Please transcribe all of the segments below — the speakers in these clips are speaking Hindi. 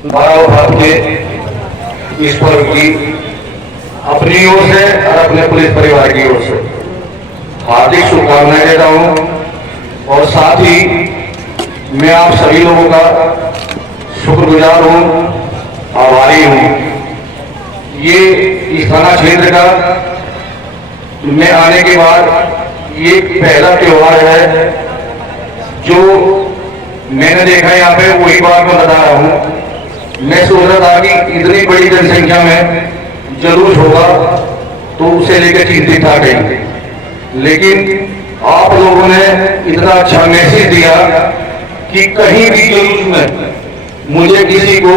बारह भाग के इस पर्व की अपनी ओर से और अपने पुलिस परिवार की ओर से हार्दिक शुभकामनाएं देता हूं और साथ ही मैं आप सभी लोगों का शुक्रगुजार हूं, आभारी हूं। ये इस थाना क्षेत्र का में आने के बाद ये पहला त्योहार है जो मैंने देखा यहाँ पे, वही बात मैं बता रहा हूँ। मैं सोच रहा था कि इतनी बड़ी जनसंख्या में जलूस होगा तो उसे लेकर चिंतित था कहीं, लेकिन आप लोगों ने इतना अच्छा मैसेज दिया कि कहीं भी जलूस में मुझे किसी को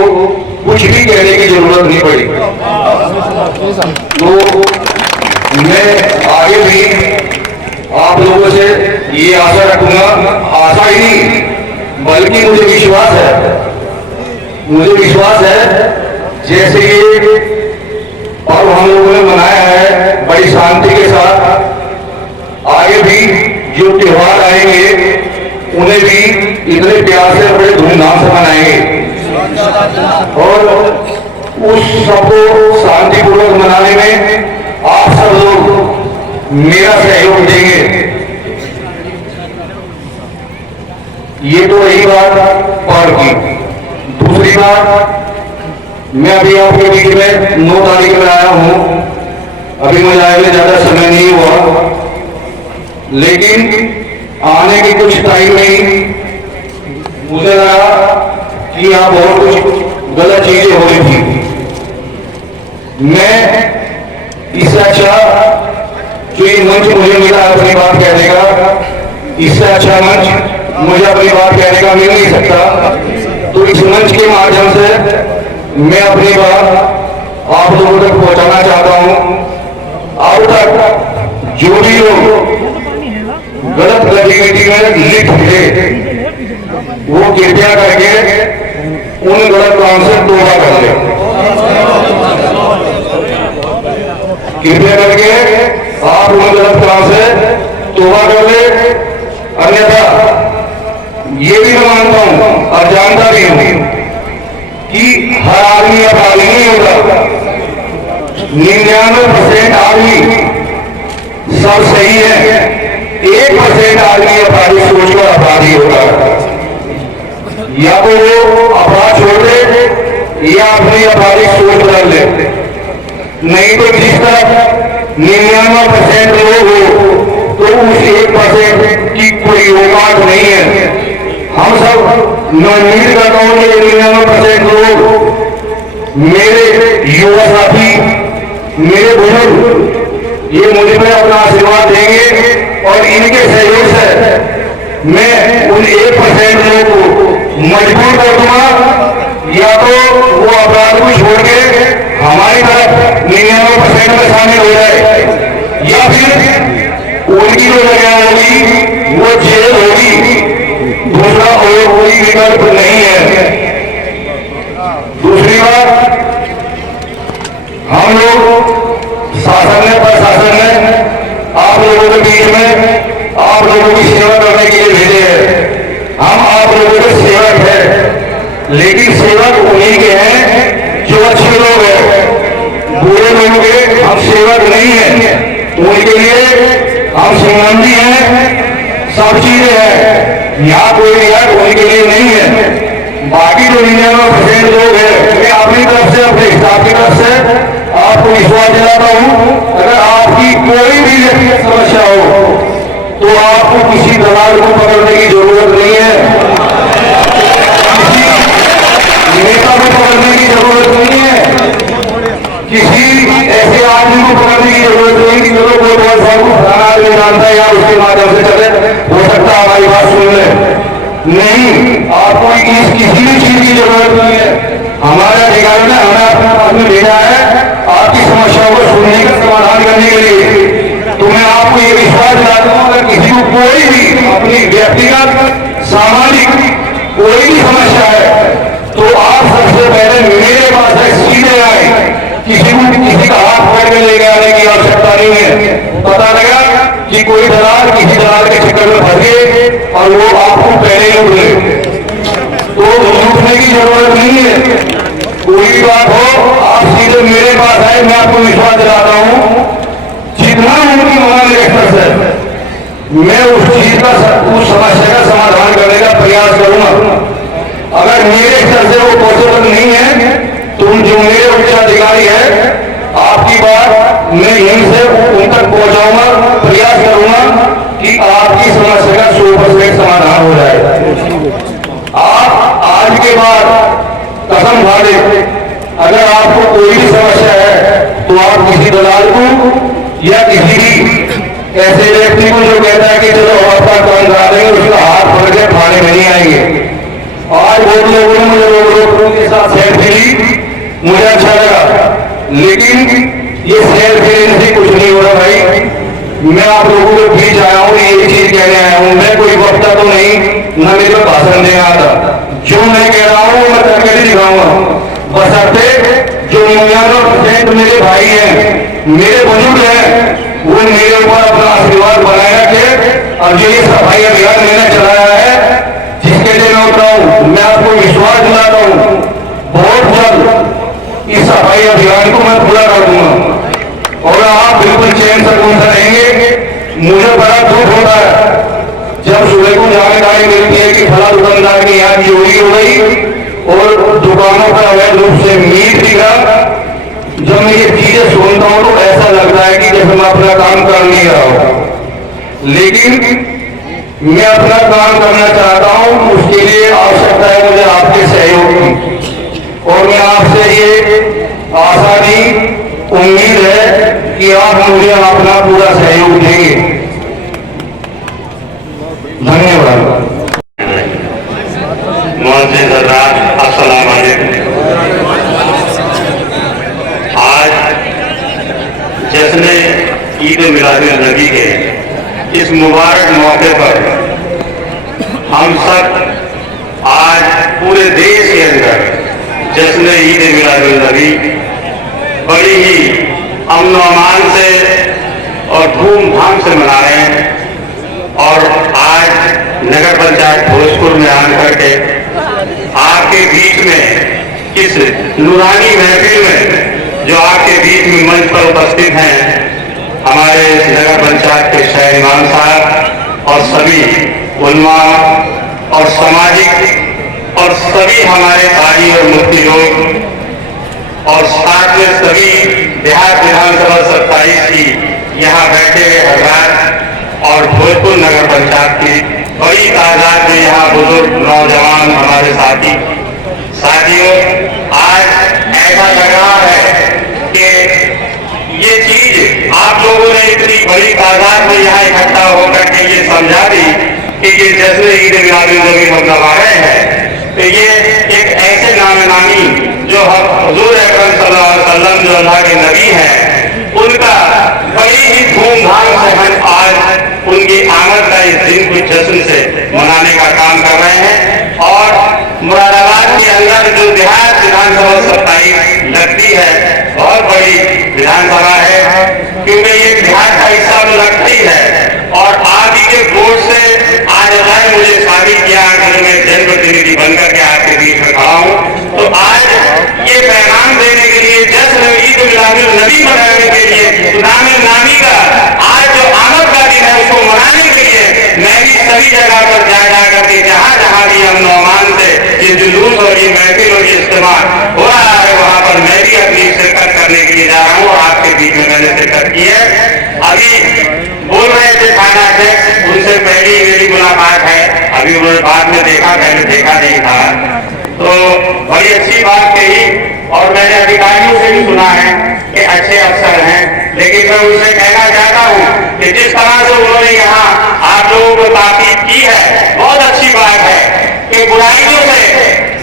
कुछ भी कहने की जरूरत नहीं पड़ी। तो मैं आगे भी आप लोगों से ये आशा रखूंगा, आशा ही नहीं बल्कि मुझे विश्वास है जैसे ये पर्व हम लोगों ने मनाया है बड़ी शांति के साथ, आगे भी जो त्योहार आएंगे उन्हें भी इतने प्यार से बड़े धूमधाम से मनाएंगे और उस सबको शांतिपूर्वक मनाने में आप सब लोग मेरा सहयोग देंगे। ये तो यही बात पर्व की। दूसरी बात, मैं अभी आपके बीच में 9 तारीख में आया हूं, अभी मुझे आए में ज्यादा समय नहीं हुआ, लेकिन आने के कुछ टाइम में ही मुझे लगा कि यहाँ बहुत कुछ गलत चीजें हो रही थी। मैं इससे अच्छा जो ये मंच मुझे मिला अपनी बात कहने का, इससे अच्छा मंच मुझे अपनी बात कहने का मिल नहीं सकता। तो इस मंच के माध्यम से मैं अपनी बात आप लोगों तक पहुंचाना चाहता हूं। अब तक जो भी लोग गलत गतिविधि में लिप्त थे वो कृपया करके उन गलत काम से तौबा कर ले। कृपया करके आप उन गलत काम से तौबा कर ले, अन्यथा ये भी मैं मानता हूं और जानता भी हूं कि हर आदमी अपराधी नहीं होता। 99% आदमी सब सही है, 1% आदमी अपराधी सोचकर अपराधी होगा। या तो वो अपराध छोड़ दे या अपनी अपराधी सोच बदल ले, नहीं तो जिस तरह 99% लोग हो तो उस 1% की कोई औकात नहीं है। हम सब मैं उम्मीद करता हूं कि 99% लोग मेरे युवा साथी, मेरे बुजुर्ग ये मुझे पे अपना आशीर्वाद देंगे और इनके सहयोग से मैं उन 1% लोगों को मजबूर कर दूंगा, या तो वो अपराध को छोड़ के हमारी तरफ 99% में शामिल हो जाए, या फिर उनकी जो जगह होगी वो जेल होगी। दूसरा और कोई विकल्प नहीं है। दूसरी बात, हम लोग शासन ने, प्रशासन ने आप लोगों के बीच में आप लोगों की सेवा करने के लिए भेजे हैं। हम आप लोगों के सेवक हैं, लेकिन सेवक उन्हीं के हैं जो अच्छे लोग हैं। बुरे लोगों के हम सेवक नहीं हैं, उनके लिए हम संबंधी हैं, सब चीजें हैं। यहाँ कोई रियायत उनके लिए नहीं है। बाकी जो 99% लोग हैं, मैं अपनी तरफ से, अपने स्टाफ की तरफ से आपको विश्वास दिलाता हूं, अगर आपकी कोई भी व्यक्तिगत समस्या हो तो आपको किसी दलाल को पकड़ने की जरूरत नहीं है, किसी नेता को पकड़ने की जरूरत नहीं है, किसी ऐसे आदमी को पकड़ने की जरूरत नहीं कि चलो कोई बहुत साहब को फलाना आदमी जानता है या उसके माध्यम से चले, हो सकता है हमारी बात सुन ले। नहीं, आपको किसी भी चीज की जरूरत नहीं है। हमारे अधिकारी ने हमें अपने पास में भेजा है आपकी समस्याओं को सुनने का समाधान करने के लिए। तो मैं आपको ये विश्वास दिलाता हूं, अगर किसी को कोई भी अपनी व्यक्तिगत सामाजिक कोई भी समस्या है तो आप सबसे पहले मेरे पास है, सीधे आए। किसी का हाथ पकड़ के लेके आने की आवश्यकता नहीं है। पता लगा कि कोई दलाल किसी दलाल के चक्कर में फंस गए और वो आपको पहले ही उठ गए, तो लूटने की जरूरत नहीं है। आपको विश्वास दिलाता हूं, जितना उनकी मनोरंजन स्तर से मैं उस चीज का उस समस्या का समाधान करने का प्रयास करूंगा। अगर मेरे स्तर से वो पॉसिबल नहीं है तो जो मेरे उच्च अधिकारी है आपकी बात मैं यहीं से उन तक पहुंचाऊंगा, प्रयास करूंगा कि आपकी समस्या का 100% समाधान हो जाए। आप आज के बाद कसम खा दे, अगर आपको कोई भी समस्या है तो आप किसी दलाल को या किसी भी ऐसे व्यक्ति को जो कहता है कि चलो आपका काम करा देंगे, उसका हाथ पकड़ के थाने में नहीं आएंगे। आज बहुत लोगों ने मुझे लोगों के साथ सेल्फी ली, मुझे अच्छा लगा, लेकिन ये सेल्फी लेने से कुछ नहीं हो रहा भाई। मैं आप लोगों के बीच आया हूँ, यही चीज कहने आया हूँ। मैं कोई वक्ता तो नहीं, न मेरे को भाषण देना आता। जो मैं कह रहा हूँ मैं करके नहीं दिखाऊंगा, बशर्ते जो 99% मेरे भाई हैं, मेरे बुजुर्ग हैं, वो मेरे ऊपर अपना आशीर्वाद बनाए रखे। और जो ये सफाई अभियान मैंने चलाया है, जिसके लिए मैं उठा हूं, मैं आपको विश्वास दिलाता हूं बहुत जल्द इस सफाई अभियान को मैं पूरा कर दूंगा और आप बिल्कुल चैन सुकून से रहेंगे। मुझे बड़ा दुख होता है जब सुबह को जानकारी मिलती है कि फला दुकानदार की यहाँ चोरी हो गई और दुकानों पर अवैध रूप से मीट बिका। जब मैं ये चीजें सुनता हूं तो ऐसा लगता है कि जैसे मैं अपना काम कर नहीं रहा हूं, लेकिन मैं अपना काम करना चाहता हूं। उसके लिए आवश्यकता है मुझे आपके सहयोग की, और मैं आपसे ये आशा की उम्मीद है कि आप मुझे अपना पूरा सहयोग देंगे। धन्यवाद। मोअज़्ज़िज़ हज़रात, अस्सलाम वालेकुम। आज जश्न ईद मिलादुन नबी के इस मुबारक मौके पर हम सब आज पूरे देश के अंदर जश्न ईद मिलादुन नबी बड़ी ही अमन व अमान से और धूमधाम से मना रहे हैं। और आज नगर पंचायत भोजपुर में आकर के आपके बीच में इस नूरानी महफिल में जो आपके बीच में मंच पर उपस्थित हैं, हमारे नगर पंचायत के शहर इमाम साहब और सभी उलमा और सामाजिक और सभी हमारे भाई और मुफ्ती लोग और साथ में सभी देहात विधानसभा 27 की यहाँ बैठे हुए हजरात और भोजपुर नगर पंचायत की बड़ी तादाद में यहाँ बुजुर्ग नौजवान हमारे साथियों, आज ऐसा लग रहा है कि ये चीज आप लोगों ने इतनी बड़ी तादाद में यहाँ इकट्ठा होकर के ये समझा दी कि ये जैसे ईद मिलादुन नबी हम मना रहे हैं, तो ये एक ऐसे नामी जो हम हुजूर अकरम सल्लल्लाहु अलैहि वसल्लम जो अल्लाह के नबी हैं, उनका बड़ी ही धूमधाम से हम आज उनकी आमद का इस दिन को जश्न से मनाने का काम कर रहे हैं। और मुरादाबाद के अंदर जो देहात विधानसभा 27 लगती है, बहुत बड़ी विधानसभा है, क्योंकि ये देहात का हिस्सा तो लगती है। और आप ही के वोट से आज अल्लाह ने मुझे शामिल किया कि मैं जनप्रतिनिधि बनकर के आपके बीच में खड़ा हूँ। तो आज ये पैगाम देने के लिए, जश्न ईद मिलादुन नबी मनाने के लिए, नामी का आज जो आमद का दिन है उसको मनाने के लिए मैं भी सभी जगह पर जा करके जहाँ जहाँ भी हम नौमान से ये जुलूस और ये महफिल और ये इस्तेमाल हो रहा है, वहाँ पर मैं भी अपनी शिरकत करने के लिए जा रहा हूँ। और आपके बीच में मैंने शिरकत की है। अभी बोल रहे थे थाना अध्यक्ष, उनसे पहली मेरी मुलाकात है, अभी उन्होंने बाद में देखा, पहले देखा नहीं था, तो बड़ी अच्छी बात कही। और मैंने अधिकारियों से भी सुना है कि अच्छे अफसर हैं, लेकिन मैं उनसे कहना चाहता हूँ कि जिस तरह से उन्होंने यहाँ आप लोगों को ताकीद की है, बहुत अच्छी बात है कि बुराइयों से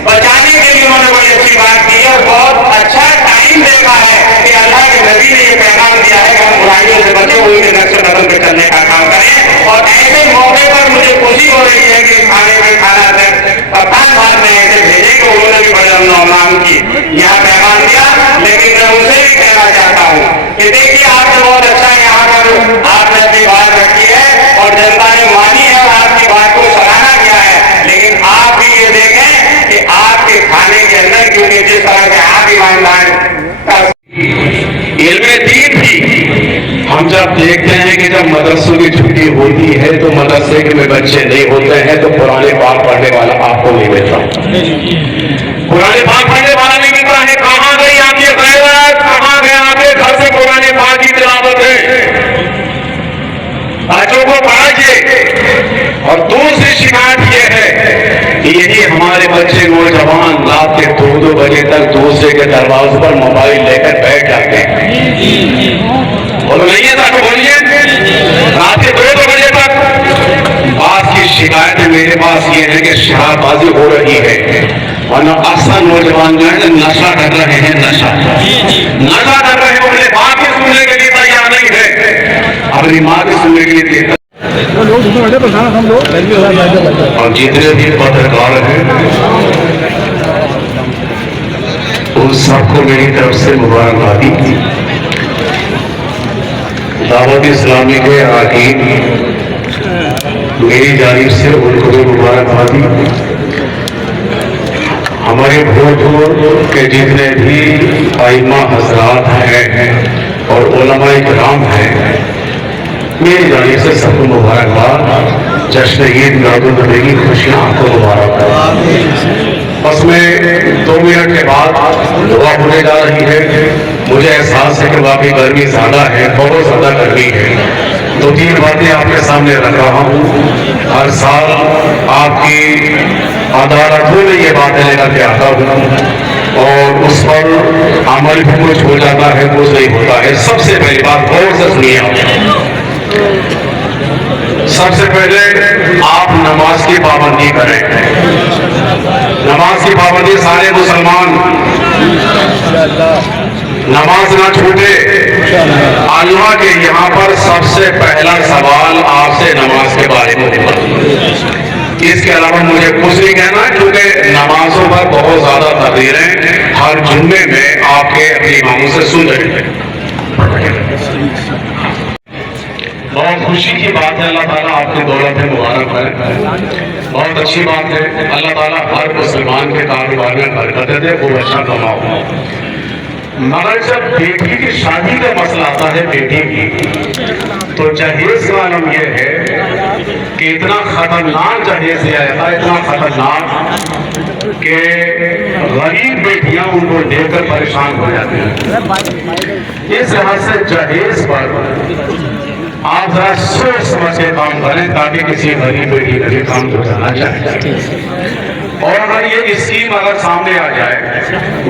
बचाने के लिए उन्होंने बड़ी अच्छी बात की है। और बहुत अच्छा टाइम देखा है कि अल्लाह के नबी ने ये पैगाम दिया है कि हम बुराइयों से बचे, उनके नक्शे कदम पे चलने का काम करें। और ऐसे मौके पर मुझे खुशी हो रही है कि थाना अध्यक्ष कप्तान साहब ने ऐसे भेजे कि उन्होंने भी बड़े अमन की यहाँ पैगाम दिया। लेकिन मैं उनसे भी कहना चाहता हूँ कि देखिए, आपने बहुत अच्छा यहाँ पर आपने अपनी बात रखी है और जनता ने मानी है और आपकी बात को सराहना किया है। लेकिन आप भी ये देखें कि आपके खाने के अंदर, क्योंकि जिस तरह से आप ईमानदार जब देखते हैं कि जब मदरसों की छुट्टी होती है तो मदरसे में बच्चे नहीं होते हैं तो पुराने पाक पढ़ने वाला आपको नहीं मिलता, पुराने पाक पढ़ने वाला नहीं मिलता है। कहां गई आपकी गैरत, कहां गया आपके घर से पुराने पाक की तिलावत है? बच्चों को पढ़ाइए। और दूसरी शिकायत यह है कि यही हमारे बच्चे नौजवान रात के 2-2 बजे तक दूसरे के दरवाजे पर मोबाइल लेकर बैठ जाते हैं। बोलो नहीं है तो बोलिए, रात के 2-2 बजे तक। बात की शिकायत मेरे पास ये है कि शराबबाजी हो रही है, वरना अक्सर नौजवान जो है नशा कर रहे हैं, नशा कर रहे हैं। अपने बाप की सुनने के लिए तैयार नहीं है, अपनी माँ की सुनने के लिए। और जितने भी पत्रकार हैं उन सबको मेरी तरफ से मुबारकबादी। दावत इस्लामी के आकीद मेरी जानिब से उनको भी मुबारकबादी। हमारे भोजपुर के जितने भी आइमा हजरात हैं और उलमाए किराम हैं, मेरी जानिब से सबको मुबारकबाद। जश्न ईद मिलादुन्नबी की खुशियाँ आपको मुबारकबाद। बस में 2 मिनट के बाद दुआ होने जा रही है। मुझे एहसास है कि वाकई गर्मी ज्यादा है, बहुत ज्यादा गर्मी है। 2-3 बातें आपके सामने रख रहा हूँ। हर साल आपकी अदालतों में ये बातें लेकर के आता हूँ और उस पर अमल भी कुछ हो जाता है, कुछ नहीं होता है। सबसे पहली बात गौर से सुनिए। सबसे पहले आप नमाज की पाबंदी करें। नमाज की पाबंदी, सारे मुसलमान नमाज ना छूटे। अल्लाह के यहाँ पर सबसे पहला सवाल आपसे नमाज के बारे में होगा। इसके अलावा मुझे कुछ नहीं कहना है, क्योंकि नमाजों पर बहुत ज्यादा तकरीरें हर जुम्मे में आपके अपने इमामों से सुन रहे हैं। बहुत खुशी की बात है, अल्लाह ताला आपकी दौलत में मुबारक है। बहुत अच्छी बात है, अल्लाह ताला हर मुसलमान के कारोबार में बरकत दे, वो अच्छा कमाओ। मगर जब बेटी की शादी का मसला आता है, बेटी की, तो जहेज का आलम यह है कि इतना खतरनाक जहेज दिया जाता है, इतना खतरनाक कि गरीब बेटियां उनको देखकर परेशान हो जाती हैं। इस लिहाज से जहेज पर आप जरा सोच समझ के काम करें ताकि किसी गरीब बेटी का भी काम हो जाना चाहिए। और अगर ये स्कीम अगर सामने आ जाए,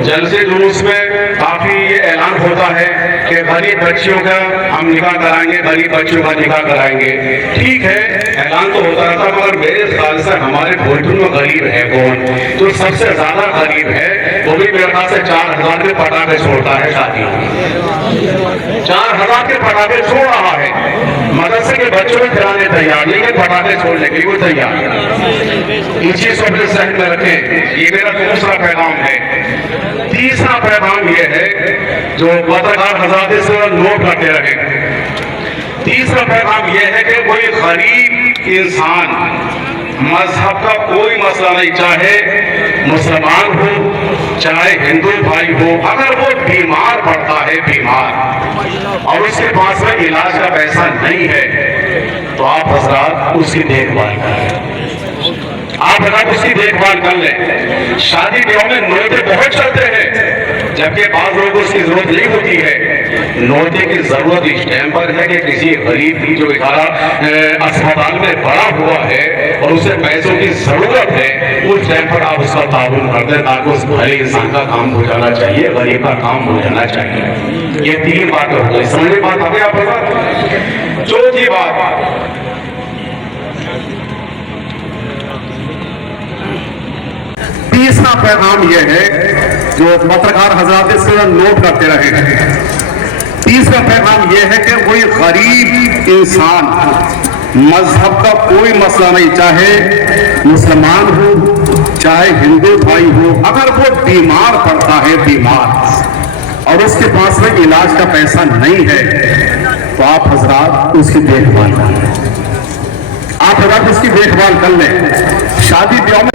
जलसे जुलूस में काफी ये ऐलान होता है कि गरीब बच्चियों का हम निकाह कराएंगे, गरीब बच्चियों का निकाह कराएंगे। ठीक है, ऐलान तो होता रहता, मगर मेरे ख्याल से हमारे भोजपुर में गरीब है कौन? जो सबसे ज्यादा गरीब है वो भी मेरे ख्याल से 4000 के पटाखे छोड़ता है शादी। 4000 के पटाखे छोड़ रहा है, मदरसे के बच्चों को खिलाने तैयार नहीं है, पटाखे छोड़ने के लिए वो तैयार। इस चीज को अपने सहन में रखें। ये मेरा दूसरा पैगाम है। तीसरा पैगाम ये है जो पत्रकार हजरात से नोट करते रहे। तीसरा पैगाम यह है कि कोई गरीब इंसान, मजहब का कोई मसला नहीं, चाहे मुसलमान हो चाहे हिंदू भाई हो, अगर वो बीमार पड़ता है, बीमार, और उसके पास में इलाज का पैसा नहीं है, तो आप हजरात उसकी देखभाल करें। आप हजरात उसकी देखभाल कर लें। शादी ब्याह में नोटे बहुत चलते हैं, जबकि बाज़ लोगों को उसकी जरूरत नहीं होती है। नोटे की जरूरत इस टाइम पर है कि किसी गरीब की जो बेचारा अस्पताल में पड़ा हुआ है और उसे पैसों की जरूरत है, उस टाइम पर आप उसका ताउन कर दें ताकि उस भले इंसान का काम हो जाना चाहिए, गरीब का काम हो जाना चाहिए। ये 3 बातें हो गई, समझ में बात आ गई आप? चौथी बात, तीसरा पैगाम यह है जो पत्रकार हजरात से नोट करते रहे हैं। तीसरा पैगाम यह है कि कोई गरीब इंसान, मजहब का कोई मसला नहीं, चाहे मुसलमान हो चाहे हिंदू भाई हो, अगर वो बीमार पड़ता है, बीमार, और उसके पास में इलाज का पैसा नहीं है, तो आप हजरात उसकी देखभाल करें। आप हजरात उसकी देखभाल कर लें। शादी ब्याह में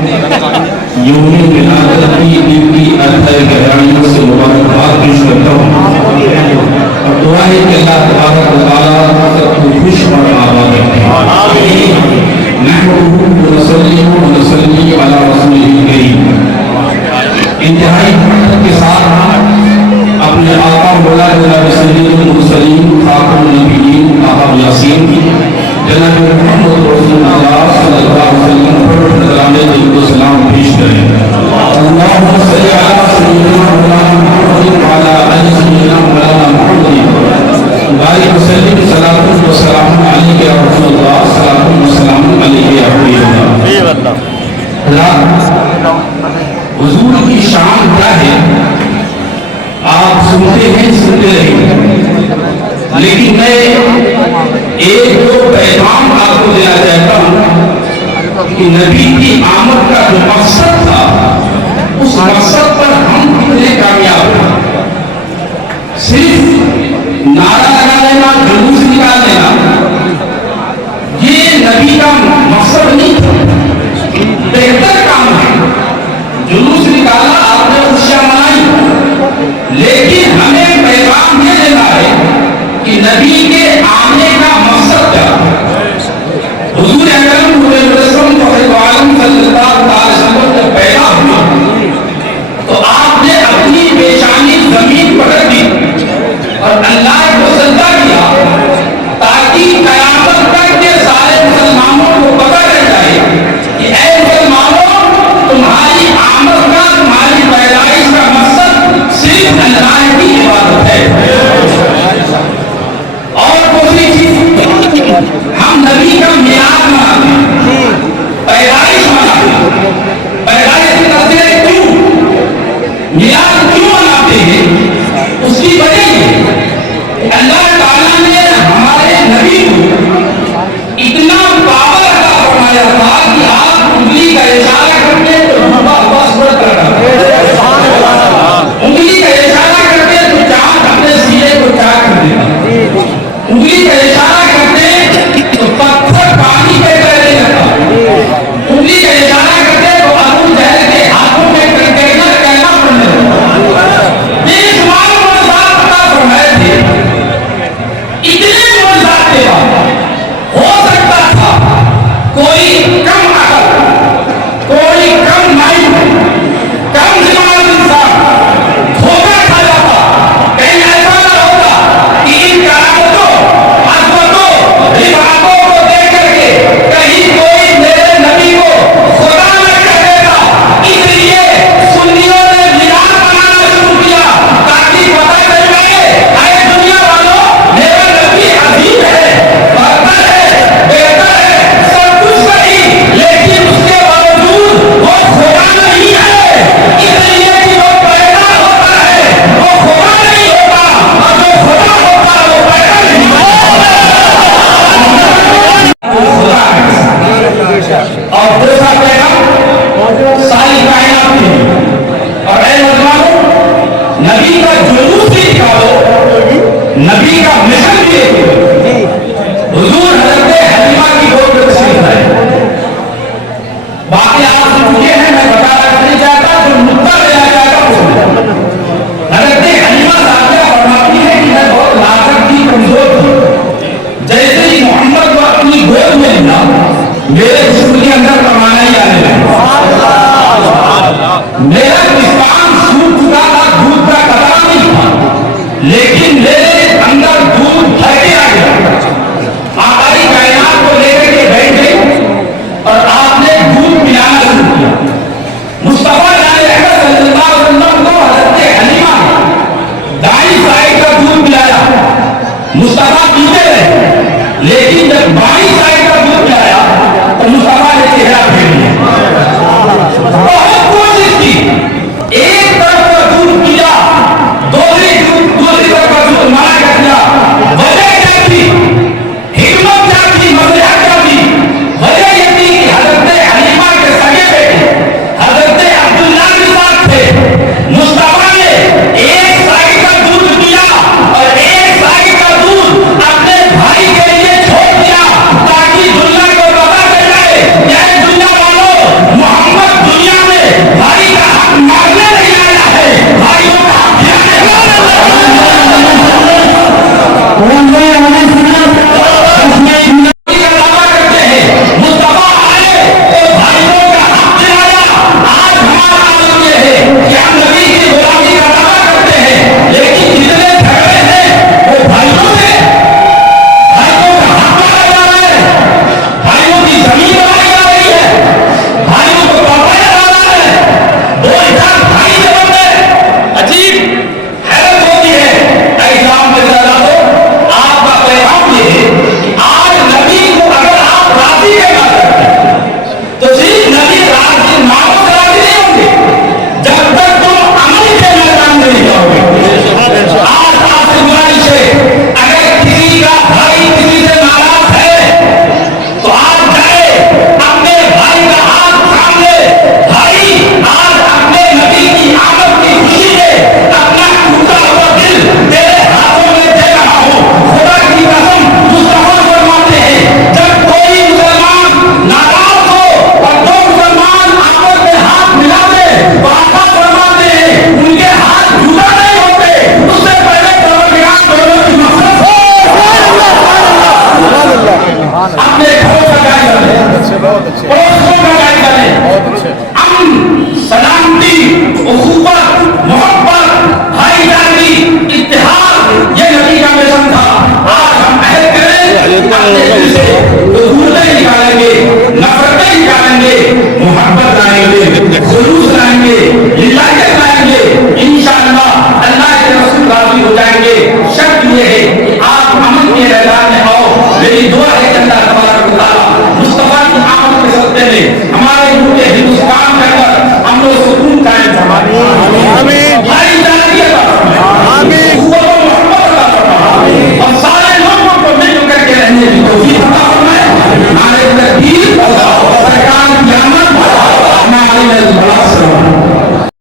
यूनी विलादत की ड्यूटी अथर गहराइयों से मुबारकबाद पेश करता हूँ और दुआ है कि अल्लाह तबारक व तआला नुसल्लिमु व नुसल्ली अला रसूलिल करीम। इंतहाई हिम्मत के साथ अपने आका मौला जनाब सय्यदुल मुरसलीन खातमुन नबिय्यीन आका यासीन जनाब मुहम्मद रसूलुल्लाह सल्लल्लाहु अलैहि वसल्लम पर नजराने दुरूद व सलाम पेश करें। अल्लाहुम्मा सल्लि अला सय्यिदिना मुहम्मद व अला आलि सय्यिदिना मौलाना मुहम्मद बारिक वसल्लिम सलातुन व सलामुन अलैका या रसूलल्लाह सलातुन व सलामुन अलैका या हबीबल्लाह। हुजूर की शान क्या है आप सुनते हैं, सुनते रहेंगे, लेकिन मैं एक दो पैगाम आपको देना चाहता हूं कि नबी की आमद का जो मकसद था उस मकसद पर हम कितने कामयाब हैं। सिर्फ नारा लगा लेना, जुलूस निकाल लेना ये नबी का मकसद नहीं था, बेहतर काम है। जुलूस निकाला, आपने खुशियां मनाई, लेकिन हमें पैगाम ये देना है कि नबी के आने का मकसद क्या है। हुजूर अकरम सल्लल्लाहु अलैहि वसल्लम जब पैदा हुआ तो आपने अपनी पेशानी जमीन पर रख दी और अल्लाह को सजदा किया ताकि कयामत तक के सारे मुसलमानों को पता रह जाए कि ऐ मुसलमानों, तुम्हारी आमद का, तुम्हारी पैदाइश का मकसद सिर्फ अल्लाह की इबादत है और कोई चीज। हम नबी का मिलाद मनाते हैं, पैदाइश मनाते हैं। पैदाइश की तस्वीर क्यों, मिलाद क्यों मनाते हैं, उसकी वजह ये अल्लाह ताला ने हमारे नबी को इतना पावर अता फरमाया था कि आप उंगली का इशारा करते तो उंगली का इशारा करते तो चांद अपने सीने को चाक कर देता, उंगली का इशारा करते तो पत्थर पानी पे तैरने लगता, उंगली का इशारा करते तो अबू जहल के हाथों में कंटेनर कहना पड़ने लगता। बेशुमार मौजूदात अता फरमाए थे, इतने मौजूदात के बाद हो सकता था कोई कम अकल, कोई कम माइंड, कम दिमाग इंसान धोखा खा जाता। कहीं ऐसा ना होता कि इन करामतों, अज़मतों, रिवातों को देख करके कहीं कोई मेरे नबी को खुदा न कह देता। इसलिए सुन्नियों ने मिलाद मनाना शुरू किया ताकि पता चल जाए, अरे दुनिया वालों, मेरा नबी अजीब है, बरतर है, बेहतर है, सब कुछ सही, लेकिन उसके बावजूद वो खुदा नहीं है। इसलिए कि वो पैदा होता है, वो खुदा नहीं होता, और जो खुदा होता है वो पैदा नहीं होता। खुदा है और दूसरा पैगाम सारी कायनात की है। और ऐ मुसलमानों, नबी का जुलूस भी निकालो, नबी का मिशन भी देखो। हुजूर हज़रत